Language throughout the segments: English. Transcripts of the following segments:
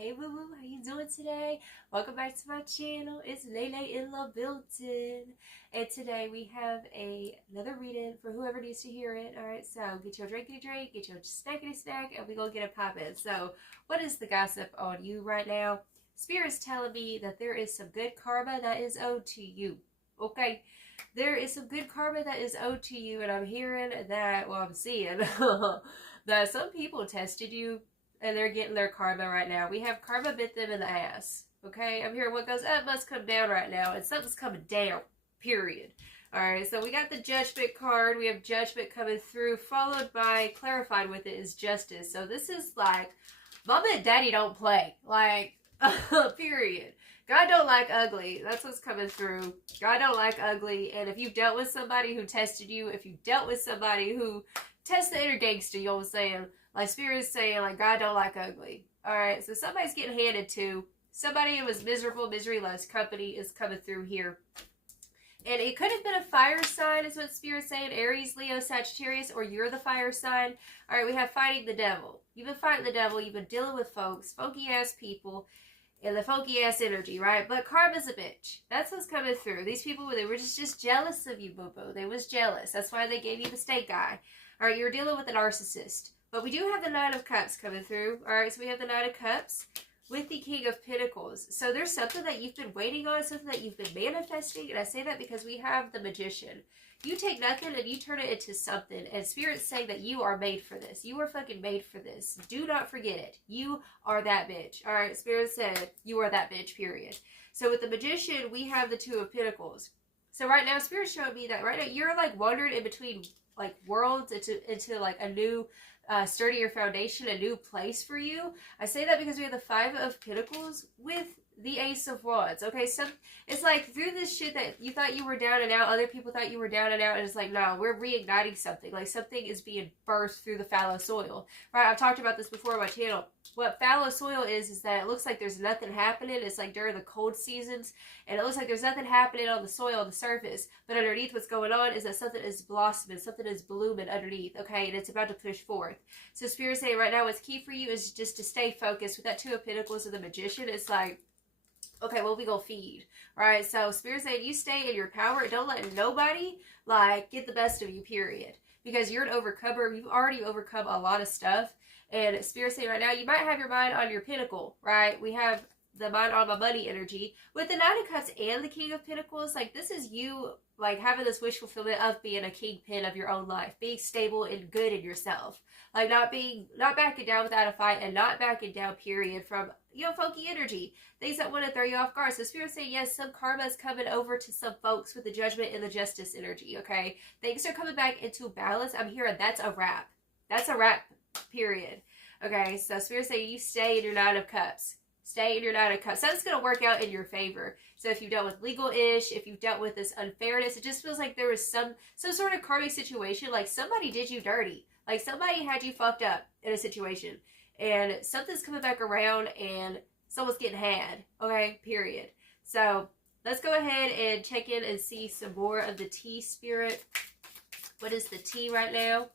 Hey boo boo, how you doing today? Welcome back to my channel. It's Lele in the building. And today we have another reading for whoever needs to hear it. Alright, so get your drinkity drink, get your snackity snack, and we gonna get it poppin'. So, what is the gossip on you right now? Spirit's telling me that there is some good karma that is owed to you. Okay? There is some good karma that is owed to you, and I'm hearing that, well, I'm seeing that some people tested you and they're getting their karma right now. We have karma bit them in the ass. Okay? I'm hearing what goes up must come down right now, and something's coming down. Period. Alright, so we got the judgment card. We have judgment coming through, followed by clarified with it is justice. So this is like, mama and daddy don't play. Like, period. God don't like ugly. That's what's coming through. God don't like ugly. And if you dealt with somebody who tested you, if you dealt with somebody who tested the inner gangster, you know what I'm saying? Like Spirit is saying, like, God don't like ugly. Alright, so somebody's getting handed to. Somebody who was miserable, misery loves company is coming through here. And it could have been a fire sign, is what Spirit's saying. Aries, Leo, Sagittarius, or you're the fire sign. Alright, we have fighting the devil. You've been fighting the devil. You've been dealing with folks, funky-ass people, and the funky-ass energy, right? But karma's a bitch. That's what's coming through. These people, they were just jealous of you, boo-boo. They was jealous. That's why they gave you the snake eye. Alright, you're dealing with a narcissist. But we do have the Nine of Cups coming through. Alright, so we have the Nine of Cups with the King of Pentacles. So there's something that you've been waiting on, something that you've been manifesting. And I say that because we have the Magician. You take nothing and you turn it into something. And Spirit's saying that you are made for this. You are fucking made for this. Do not forget it. You are that bitch. Alright, Spirit said you are that bitch, period. So with the Magician, we have the Two of Pentacles. So right now, Spirit's showing me that right now you're like wandering in between like worlds into like a new sturdier foundation, a new place for you. I say that because we have the Five of Pentacles with the Ace of Wands. Okay, so it's like through this shit that you thought you were down and out, other people thought you were down and out, and it's like, no, we're reigniting something. Like something is being birthed through the fallow soil. Right? I've talked about this before on my channel. What fallow soil is that it looks like there's nothing happening. It's like during the cold seasons, and it looks like there's nothing happening on the soil, on the surface. But underneath what's going on is that something is blossoming, something is blooming underneath, okay? And it's about to push forth. So Spirit's saying right now what's key for you is just to stay focused. With that Two of Pentacles and the Magician, it's like, okay, what we gonna feed? Right? So Spirit saying you stay in your power. Don't let nobody like get the best of you, period. Because you're an overcomer. You've already overcome a lot of stuff. And Spirit saying right now you might have your mind on your pinnacle, right? We have the mind on my money energy. With the Nine of Cups and the King of Pentacles, like this is you like having this wish fulfillment of being a kingpin of your own life, being stable and good in yourself. Like not backing down without a fight, and not backing down, period, from, you know, funky energy. Things that want to throw you off guard. So Spirit saying, yes, some karma is coming over to some folks with the Judgment and the Justice energy, okay? Things are coming back into balance. I'm hearing that's a wrap. That's a wrap, period. Okay, so Spirit saying you stay in your Nine of Cups. Stay in your Nine of Cups. That's going to work out in your favor. So if you've dealt with legal-ish, if you've dealt with this unfairness, it just feels like there was some sort of karmic situation, like somebody did you dirty. Like somebody had you fucked up in a situation. And something's coming back around and someone's getting had. Okay, period. So let's go ahead and check in and see some more of the tea, Spirit. What is the tea right now?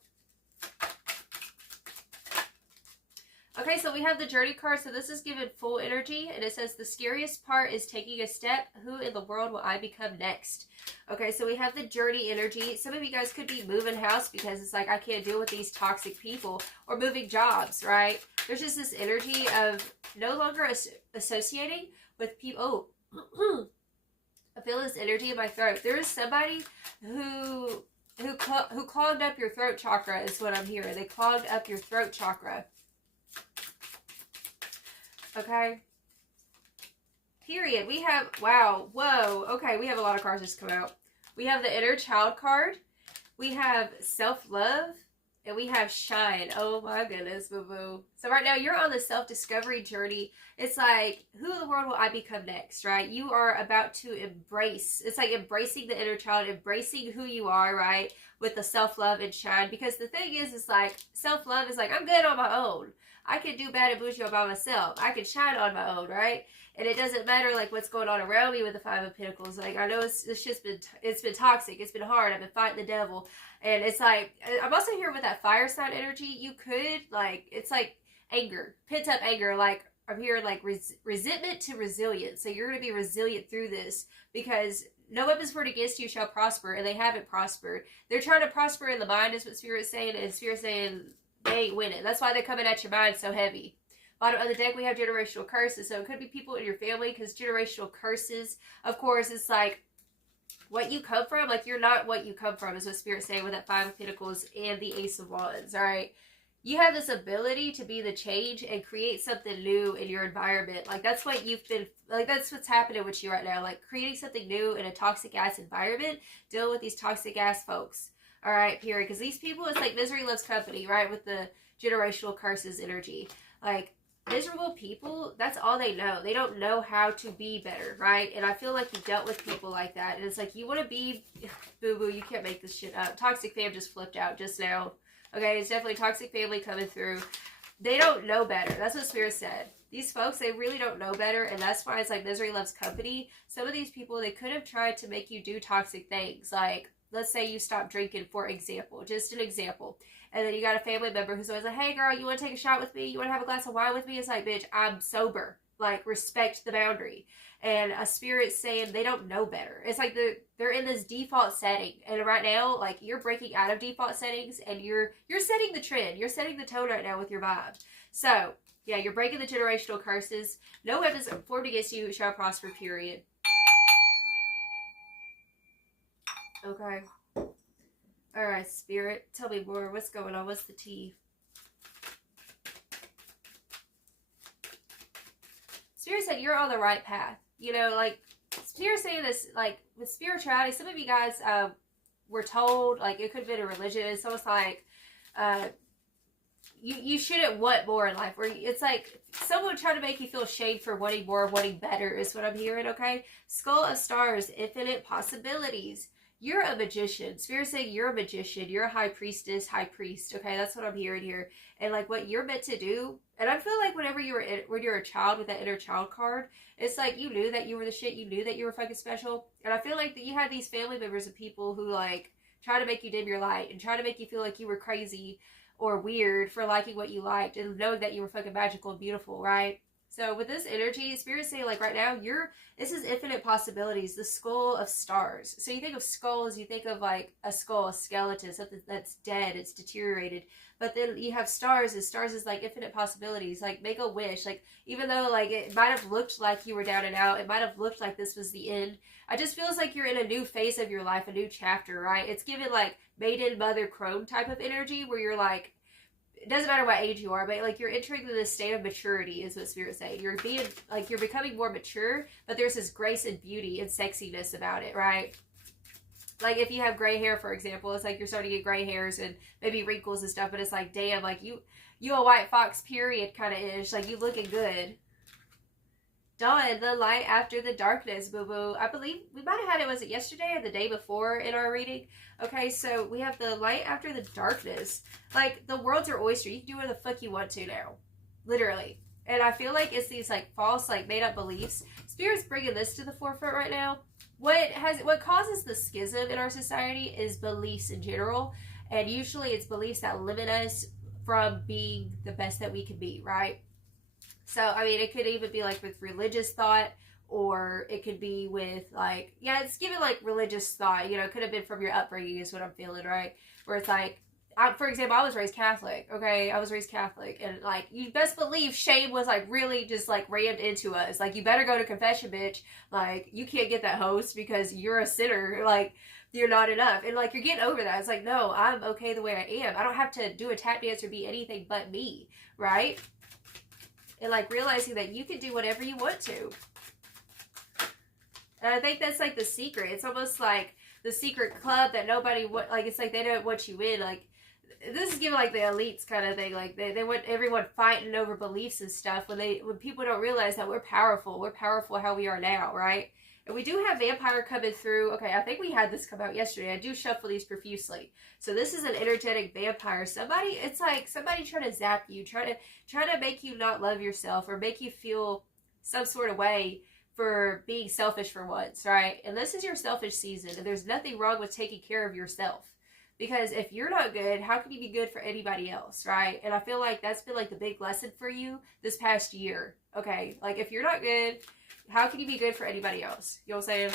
Okay, so we have the Journey card. So this is given full energy. And it says, the scariest part is taking a step. Who in the world will I become next? Okay, so we have the Journey energy. Some of you guys could be moving house because it's like, I can't deal with these toxic people. Or moving jobs, right? There's just this energy of no longer associating with people. Oh, I feel this energy in my throat. There is somebody who clogged up your throat chakra is what I'm hearing. They clogged up your throat chakra. Okay. Period. We have, wow, whoa. Okay, we have a lot of cards just come out. We have the Inner Child card. We have Self-Love. And we have Shine. Oh my goodness, boo-boo. So right now, you're on the self-discovery journey. It's like, who in the world will I become next, right? You are about to embrace. It's like embracing the inner child, embracing who you are, right? With the self-love and shine. Because the thing is like, self-love is like, I'm good on my own. I can do bad and bougie all by myself. I can shine on my own, right? And it doesn't matter like what's going on around me with the Five of Pentacles. Like I know this shit's been toxic. It's been hard. I've been fighting the devil. And it's like, I'm also here with that fire sign energy. You could like, it's like anger, pent up anger. Like I'm hearing like resentment to resilience. So you're going to be resilient through this because no weapons formed against you shall prosper, and they haven't prospered. They're trying to prosper in the mind is what Spirit's saying, and Spirit's saying they ain't winning. That's why they're coming at your mind so heavy. Bottom of the deck, we have generational curses. So it could be people in your family, because generational curses, of course, it's like what you come from. Like, you're not what you come from, is what Spirit's saying with that Five of Pentacles and the Ace of Wands, all right? You have this ability to be the change and create something new in your environment. Like, that's what you've been, like, that's what's happening with you right now. Like, creating something new in a toxic ass environment, dealing with these toxic ass folks. All right, period. Because these people, it's like misery loves company, right? With the generational curses energy. Like, miserable people, that's all they know. They don't know how to be better, right? And I feel like you've dealt with people like that. And it's like, you want to be, boo-boo, you can't make this shit up. Toxic fam just flipped out just now. Okay, it's definitely toxic family coming through. They don't know better. That's what Spirit said. These folks, they really don't know better, and that's why it's like misery loves company. Some of these people, they could have tried to make you do toxic things. Like, let's say you stop drinking, for example. Just an example. And then you got a family member who's always like, hey, girl, you want to take a shot with me? You want to have a glass of wine with me? It's like, bitch, I'm sober. Like, respect the boundary. And a Spirit saying they don't know better. It's like they're in this default setting. And right now, like, you're breaking out of default settings and you're setting the trend. You're setting the tone right now with your vibe. So, yeah, you're breaking the generational curses. No weapons formed against you shall prosper, period. Okay. Alright, Spirit, tell me more. What's going on? What's the tea? Spirit said you're on the right path. You know, like, Spirit saying this, like, with spirituality, some of you guys were told, like, it could have been a religion. It's almost like you shouldn't want more in life. Or it's like someone trying to make you feel shame for wanting more, wanting better is what I'm hearing, okay? Skull of Stars, infinite possibilities. You're a magician. Spirit saying you're a magician. You're a high priestess, high priest. Okay, that's what I'm hearing here. And like what you're meant to do. And I feel like whenever when you're a child with that inner child card, it's like you knew that you were the shit. You knew that you were fucking special. And I feel like that you had these family members of people who like try to make you dim your light and try to make you feel like you were crazy or weird for liking what you liked and knowing that you were fucking magical and beautiful, right? So with this energy, Spirit's saying like right now, this is infinite possibilities, the skull of stars. So you think of skulls, you think of like a skull, a skeleton, something that's dead, it's deteriorated. But then you have stars, and stars is like infinite possibilities, like make a wish. Like even though like it might have looked like you were down and out, it might have looked like this was the end. I just feels like you're in a new phase of your life, a new chapter, right? It's given like maiden mother crone type of energy where you're like, it doesn't matter what age you are, but like you're entering this state of maturity is what Spirit's saying. You're being like, you're becoming more mature, but there's this grace and beauty and sexiness about it, right? Like if you have gray hair, for example, it's like you're starting to get gray hairs and maybe wrinkles and stuff, but it's like, damn, like you a white fox period kind of ish, like you looking good. Dawn, the light after the darkness, boo-boo. I believe we might have had it, was it yesterday or the day before in our reading? Okay, so we have the light after the darkness. Like, the world's your oyster. You can do whatever the fuck you want to now. Literally. And I feel like it's these, like, false, like, made-up beliefs. Spirit's bringing this to the forefront right now. What causes the schism in our society is beliefs in general. And usually it's beliefs that limit us from being the best that we can be, right? So, I mean, it could even be, like, with religious thought, or it could be with, like, yeah, it's given, like, religious thought, you know, it could have been from your upbringing is what I'm feeling, right? Where it's, like, for example, I was raised Catholic, okay? I was raised Catholic, and, like, you best believe shame was, like, really just, like, rammed into us. Like, you better go to confession, bitch. Like, you can't get that host because you're a sinner. Like, you're not enough. And, like, you're getting over that. It's like, no, I'm okay the way I am. I don't have to do a tap dance or be anything but me, right? And, like, realizing that you can do whatever you want to. And I think that's, like, the secret. It's almost like the secret club that nobody, like, it's like they don't want you in. Like, this is given, like, the elites kind of thing. Like, they want everyone fighting over beliefs and stuff when people don't realize that we're powerful. We're powerful how we are now, right? And we do have Vampire coming through. Okay, I think we had this come out yesterday. I do shuffle these profusely. So this is an energetic vampire. It's like somebody trying to zap you, trying to make you not love yourself or make you feel some sort of way for being selfish for once, right? And this is your selfish season, and there's nothing wrong with taking care of yourself. Because if you're not good, how can you be good for anybody else, right? And I feel like that's been like the big lesson for you this past year. Okay, like if you're not good, how can you be good for anybody else? You know what I'm saying?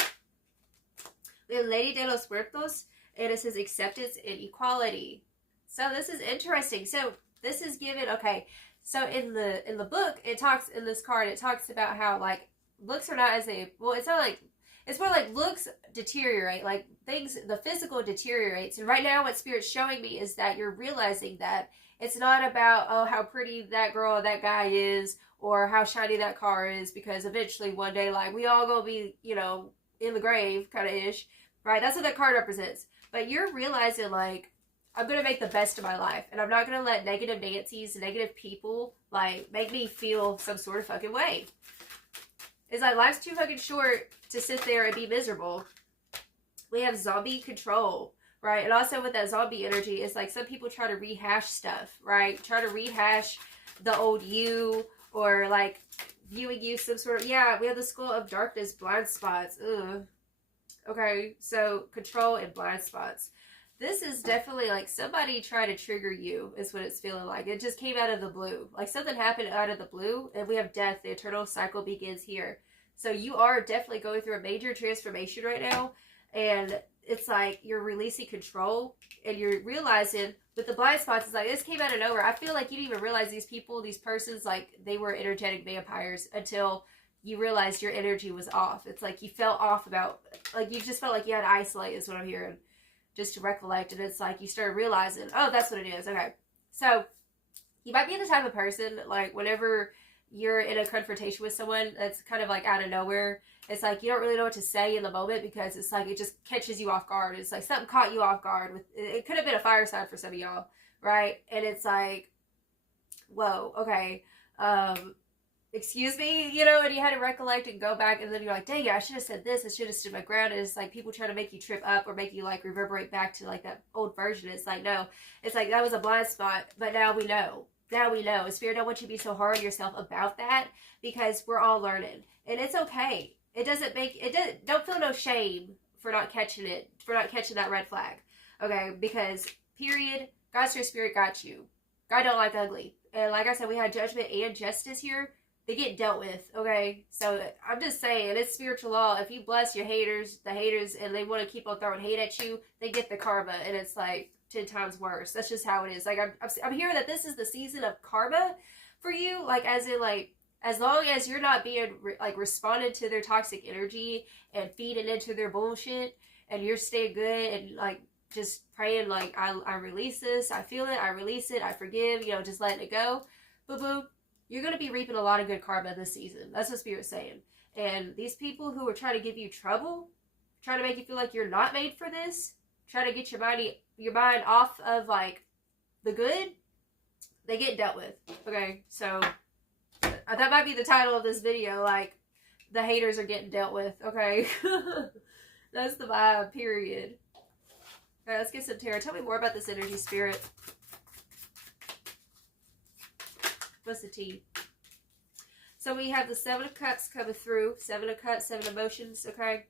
We have Lady de los Muertos, and it says acceptance and equality. So this is interesting. So this is given, okay, so in the book, it talks, in this card, it talks about how like looks are not as they, well, it's not like, it's more like looks deteriorate, like things, the physical deteriorates. And right now what Spirit's showing me is that you're realizing that it's not about, oh, how pretty that girl or that guy is, or how shiny that car is, because eventually one day, like, we all gonna be, you know, in the grave, kind of ish, right? That's what that card represents. But you're realizing, like, I'm gonna make the best of my life, and I'm not gonna let negative Nancy's, negative people, like, make me feel some sort of fucking way. It's like, life's too fucking short to sit there and be miserable. We have zombie control, right? And also with that zombie energy, it's like some people try to rehash stuff, right? Try to rehash the old you, or like viewing you some sort of, yeah, we have the Skull of Darkness, blind spots. Ugh. Okay, so control and blind spots. This is definitely like somebody trying to trigger you, is what it's feeling like. It just came out of the blue. Like something happened out of the blue, and we have death. The eternal cycle begins here. So you are definitely going through a major transformation right now. And it's like you're releasing control, and you're realizing with the blind spots, it's like this came out of nowhere. I feel like you didn't even realize these people, these persons, like they were energetic vampires until you realized your energy was off. It's like you felt off about, like you just felt like you had to isolate, is what I'm hearing, just to recollect. And it's like you started realizing, oh, that's what it is. Okay. So you might be the type of person, like whenever you're in a confrontation with someone that's kind of like out of nowhere, it's like you don't really know what to say in the moment, because it's like it just catches you off guard. It's like something caught you off guard. With it could have been a fire sign for some of y'all, right? And it's like, whoa, okay, excuse me, you know, and you had to recollect and go back, and then you're like, dang it, I should have said this, I should have stood my ground. And it's like people trying to make you trip up or make you like reverberate back to like that old version. It's like, no, it's like that was a blind spot, but now we know. Now we know. Spirit don't want you to be so hard on yourself about that, because we're all learning, and it's okay. It doesn't make it. Don't feel no shame for not catching it, for not catching that red flag, okay? Because period, God's your spirit got you. God don't like ugly, and like I said, we had judgment and justice here. They get dealt with, okay? So I'm just saying, it's spiritual law. If you bless your haters, the haters, and they want to keep on throwing hate at you, they get the karma, and it's like 10 times worse. That's just how it is. Like I'm hearing that this is the season of karma for you, like as in like, as long as you're not being like responding to their toxic energy and feeding into their bullshit, and you're staying good and like just praying like, I release this, I feel it, I release it, I forgive, you know, just letting it go, boo boo, you're going to be reaping a lot of good karma this season. That's what Spirit's saying. And these people who are trying to give you trouble, trying to make you feel like you're not made for this, trying to get your mind off of like the good, they get dealt with. Okay, so that might be the title of this video, like the haters are getting dealt with. Okay. That's the vibe, period. All right, let's get some tarot. Tell me more about this energy, Spirit. What's the tea? So we have the Seven of Cups coming through. Seven of Cups, Seven Emotions, okay?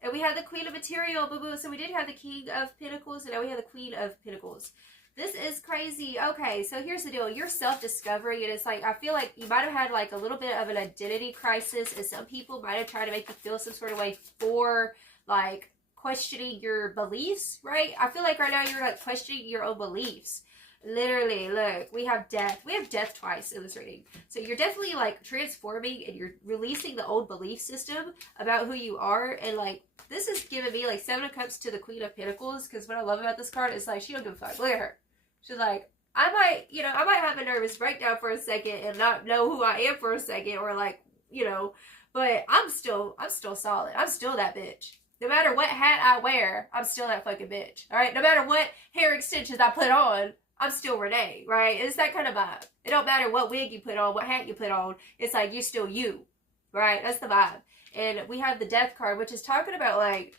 And we have the Queen of Material, boo-boo. So we did have the King of Pentacles, and now we have the Queen of Pentacles. This is crazy. Okay, so here's the deal. You're self-discovering, and it's like, I feel like you might have had like a little bit of an identity crisis, and some people might have tried to make you feel some sort of way for like questioning your beliefs, right? I feel like right now you're like questioning your own beliefs. Literally, look, we have death. We have death twice in this reading. So you're definitely like transforming, and you're releasing the old belief system about who you are. And like, this is giving me like Seven of Cups to the Queen of Pentacles, because what I love about this card is like, she don't give a fuck. Look at her. She's like, I might have a nervous breakdown for a second and not know who I am for a second, or like, you know, but I'm still solid. I'm still that bitch. No matter what hat I wear, I'm still that fucking bitch. All right. No matter what hair extensions I put on, I'm still Renee, right? It's that kind of vibe. It don't matter what wig you put on, what hat you put on. It's like, you're still you, right? That's the vibe. And we have the Death card, which is talking about like,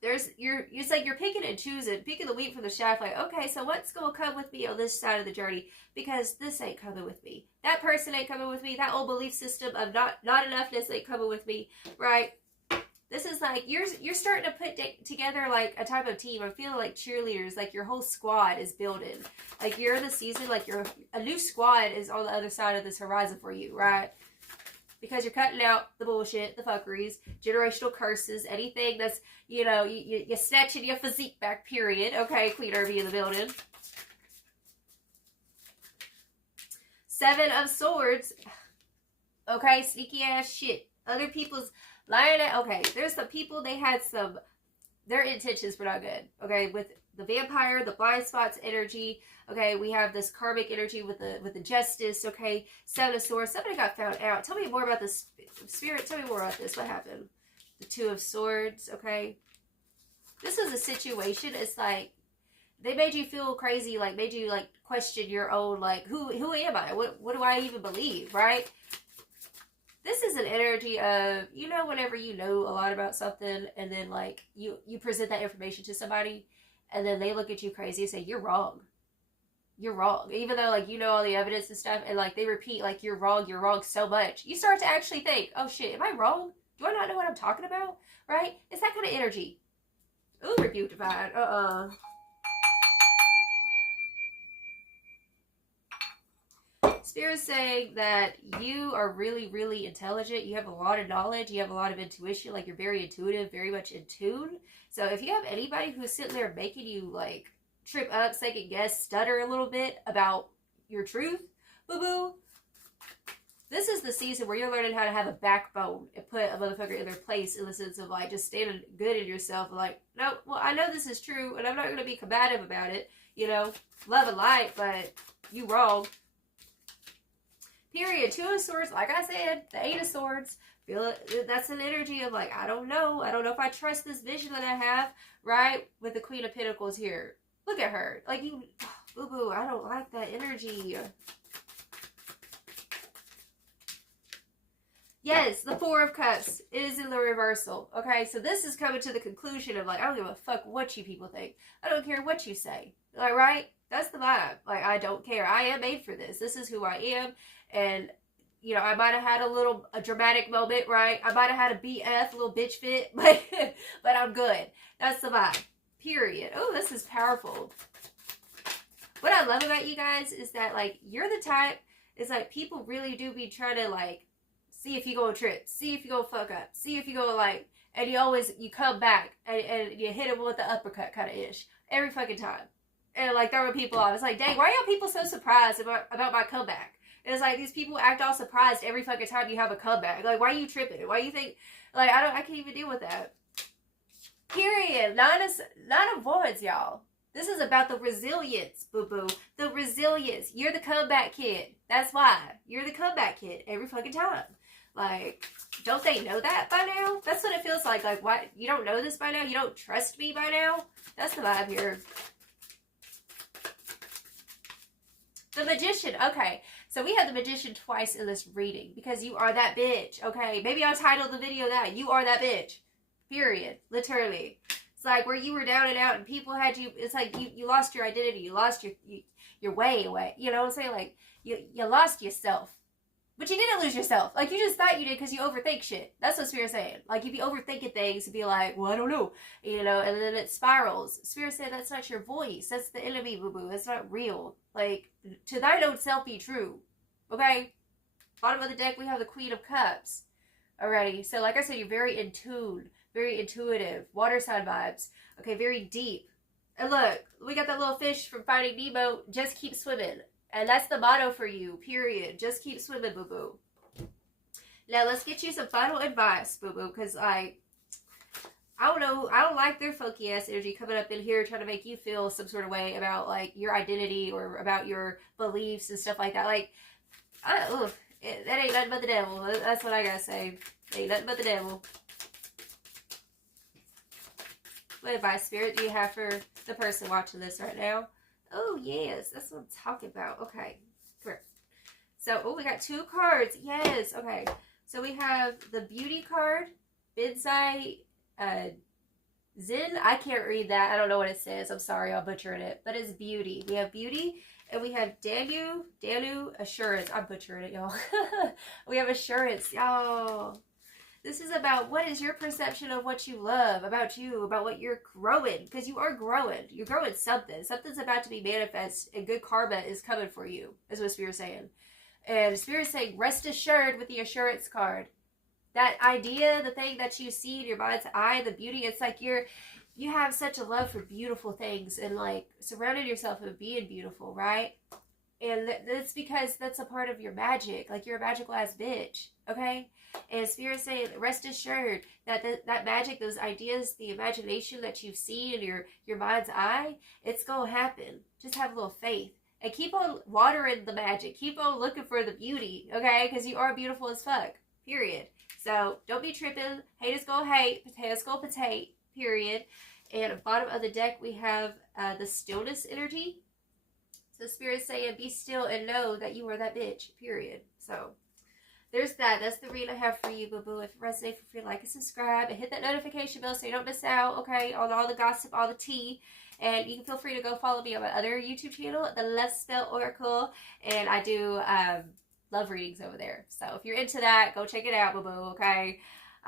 it's like you're picking and choosing, picking the wheat from the chaff. Like, okay, so what's going to come with me on this side of the journey? Because this ain't coming with me. That person ain't coming with me. That old belief system of not enoughness ain't coming with me, right? This is like, you're starting to put together like a type of team. I'm feeling like cheerleaders, like your whole squad is building. Like you're in the season, like a new squad is on the other side of this horizon for you, right? Because you're cutting out the bullshit, the fuckeries, generational curses, anything that's, you know, you're snatching your physique back, period. Okay, Queen Irby in the building. 7 of Swords. Okay, sneaky ass shit. Other people's lying at, okay, there's some people, they had some, their intentions were not good. Okay, with the vampire, the blind spots energy. Okay, we have this karmic energy with the justice. Okay, 7 of Swords. Somebody got found out. Tell me more about this. Spirit, tell me more about this. What happened? The 2 of Swords. Okay, this was a situation. It's like they made you feel crazy. Like made you like question your own like who am I? What do I even believe? Right? This is an energy of, you know, whenever you know a lot about something and then like you present that information to somebody and then they look at you crazy and say you're wrong. You're wrong. Even though, like, you know all the evidence and stuff, and, like, they repeat, like, you're wrong so much. You start to actually think, oh, shit, am I wrong? Do I not know what I'm talking about? Right? It's that kind of energy. Ooh, rebuke divine. Spirit's saying that you are really, really intelligent. You have a lot of knowledge. You have a lot of intuition. Like, you're very intuitive, very much in tune. So if you have anybody who's sitting there making you, like, trip up, second guess, stutter a little bit about your truth, boo-boo, this is the season where you're learning how to have a backbone and put a motherfucker in their place in the sense of like just standing good in yourself and like, no, well, I know this is true and I'm not going to be combative about it, you know, love and light, but you wrong. Period. 2 of Swords, like I said, the 8 of Swords, feel it, that's an energy of like, I don't know if I trust this vision that I have, right? With the Queen of Pentacles here. Look at her. Like, you, boo-boo, I don't like that energy. Yes, the 4 of Cups is in the reversal. Okay, so this is coming to the conclusion of, like, I don't give a fuck what you people think. I don't care what you say. Like, right? That's the vibe. Like, I don't care. I am made for this. This is who I am. And, you know, I might have had a dramatic moment, right? I might have had a BF, a little bitch fit, but I'm good. That's the vibe. Period. Oh, this is powerful. What I love about you guys is that, like, you're the type, it's like people really do be trying to, like, see if you go trip, see if you go fuck up, see if you go, like, and you come back and you hit them with the uppercut kind of ish. Every fucking time. And, like, throwing people off. It's like, dang, why are y'all people so surprised about my comeback? And it's like, these people act all surprised every fucking time you have a comeback. Like, why are you tripping? Why you think, like, I can't even deal with that. Period. 9 of Wands, y'all. This is about the resilience, boo-boo. The resilience. You're the comeback kid. That's why. You're the comeback kid every fucking time. Like, don't they know that by now? That's what it feels like. Like, why? You don't know this by now? You don't trust me by now? That's the vibe here. The Magician. Okay. So we have the Magician twice in this reading because you are that bitch. Okay. Maybe I'll title the video that. You are that bitch. Period. Literally. It's like where you were down and out and people had you. It's like you lost your identity. You lost your way away. You know what I'm saying? Like you lost yourself. But you didn't lose yourself. Like you just thought you did because you overthink shit. That's what Spirit's saying. Like you be overthinking things and be like, well, I don't know. You know, and then it spirals. Spirit said that's not your voice. That's the enemy, boo-boo. That's not real. Like, to thine own self be true. Okay? Bottom of the deck, we have the Queen of Cups. Alrighty. So, like I said, you're very in tune. Very intuitive. Water sign vibes. Okay, very deep. And look, we got that little fish from Finding Nemo. Just keep swimming. And that's the motto for you. Period. Just keep swimming, boo-boo. Now, let's get you some final advice, boo-boo. Because, like, I don't know. I don't like their funky-ass energy coming up in here trying to make you feel some sort of way about, like, your identity or about your beliefs and stuff like that. Like, that ain't nothing but the devil. That's what I gotta say. Ain't nothing but the devil. What advice, Spirit, do you have for the person watching this right now? Oh, yes. That's what I'm talking about. Okay. Correct. So, oh, we got 2 cards. Yes. Okay. So, we have the Beauty card. 𝚖𝚜 Zin. I can't read that. I don't know what it says. I'm sorry. I'll butcher it. But it's Beauty. We have Beauty. And we have Danu Assurance. I'm butchering it, y'all. We have Assurance, y'all. This is about what is your perception of what you love, about you, about what you're growing, because you are growing. You're growing something. Something's about to be manifest, and good karma is coming for you, is what Spirit's saying. And Spirit's saying, rest assured with the assurance card. That idea, the thing that you see in your mind's eye, the beauty, it's like you have such a love for beautiful things and like surrounding yourself with being beautiful, right? And that's because that's a part of your magic. Like, you're a magical ass bitch, okay? And Spirit's saying, rest assured that that magic, those ideas, the imagination that you've seen in your mind's eye, it's gonna happen. Just have a little faith. And keep on watering the magic. Keep on looking for the beauty, okay? Because you are beautiful as fuck, period. So don't be tripping. Haters gonna hate. Potatoes gonna potate, period. And at the bottom of the deck, we have the stillness energy. So Spirit's saying, be still and know that you are that bitch, period. So there's that. That's the read I have for you, boo-boo. If it resonates, feel free to like and subscribe. And hit that notification bell so you don't miss out, okay, on all the gossip, all the tea. And you can feel free to go follow me on my other YouTube channel, the Love Spell Oracle. And I do love readings over there. So if you're into that, go check it out, boo-boo, okay?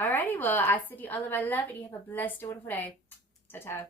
Alrighty, well, I send you all of my love, and you have a blessed, wonderful day. Ta-ta.